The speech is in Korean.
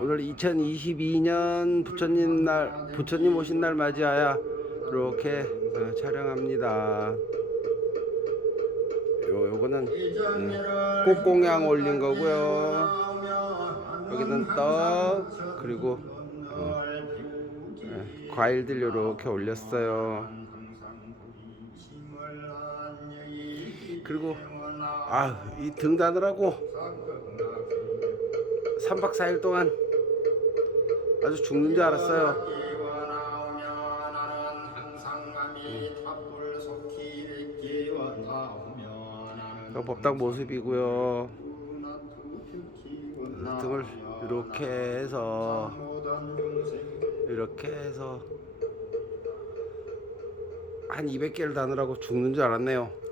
오늘 2022년 부처님 날 부처님 오신 날 맞이하여 이렇게 어, 촬영합니다. 요 요거는 음, 꽃공양 올린 거고요. 여기는 떡 그리고 어, 예, 과일들 이렇게 올렸어요. 그리고 아이 등단을 하고 3박 4일 동안 아주 죽는 줄 알았어요. 그 법당 모습이고요. 등을 이렇게 해서 이렇게 해서 한 200개를 다느라고 죽는 줄 알았네요.